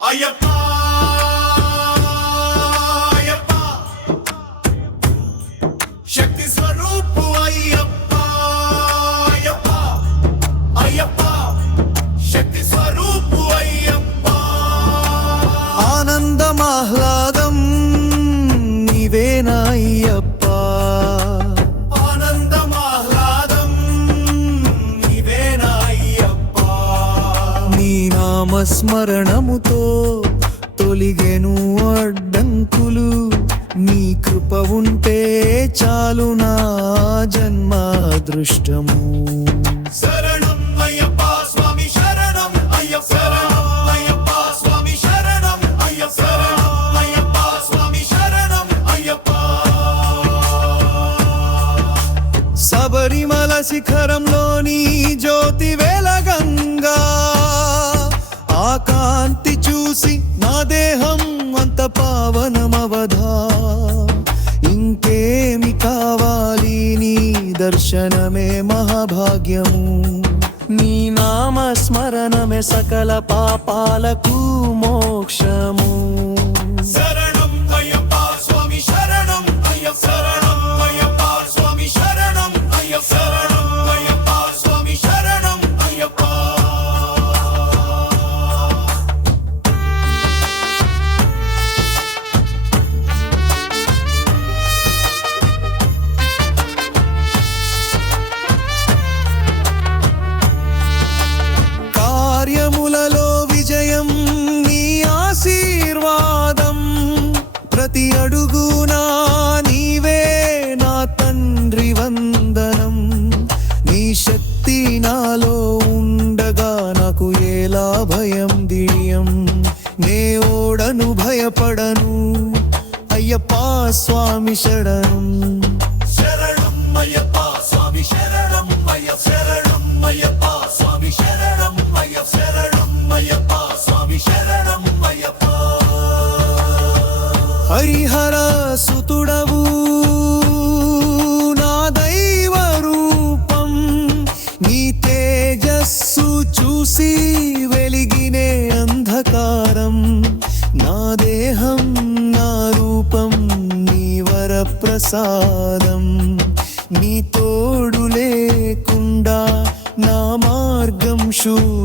అయ్యప్ప అయ్యప్ప శక్తి స్వరూపు అయ్యప్ప అయ్యప్ప అయ్యప్ప శక్తి స్వరూపు అయ్యప్ప ఆనందమాహ్లాదం నీవేనా అయ్యప్ప ఆనందమాహ్లాదం నీవేనా అయ్యప్ప నీ నామస్మరణముతో తొలిగెను అడ్డంకులు నీ కృప ఉంటే చాలు నా జన్మ అదృష్టము శరణం అయ్యప్ప స్వామి శరణం అయ్యప్ప శరణం అయ్యప్ప స్వామి శరణం అయ్యప్ప శరణం అయ్యప్ప స్వామి శరణం అయ్యప్ప శబరిమల శిఖరంలోని జ్యోతి వెలగంగా ఆ కాంతి చూసి నా దేహం అంత పావనమవదా ఇంకేమి కావాలి నీ దర్శనమే మహాభాగ్యము నీ నామస్మరణమే సకల పాపాలకు మోక్షము శరణం అయ్యప్ప స్వామి శరణం అయ్యప్ప శరణం అయ్యప్ప స్వామి శరణం అయ్యప్ప శరణం అయ్యప్ప స్వామి శరణం అయ్యప్ప కార్యములలో విజయం నీ ఆశీర్వాదం ప్రతి అడుగునా నీవే నా తండ్రి వందనం నీ శక్తి నాలో ఉండగా నాకు ఎలా భయం దిడియం నే ఓడను భయపడను అయ్యప్ప స్వామి శరణం శరణం అయ్యప్ప స్వామి శరణం అయ్యప్ప శరణం అయ్యప్ప స్వామి శరణం అయ్యప్ప శరణం అయ్యప్ప స్వామి శరణం అయ్యప్ప హరిహర సుతుడవు నా దైవ రూపం నీ తేజస్సు చూసి వెలిగినే అంధకారం నా దేహం నా రూపం నీ వరప్రసాదం నీ తోడు లేకుండా నా మార్గం శూన్యం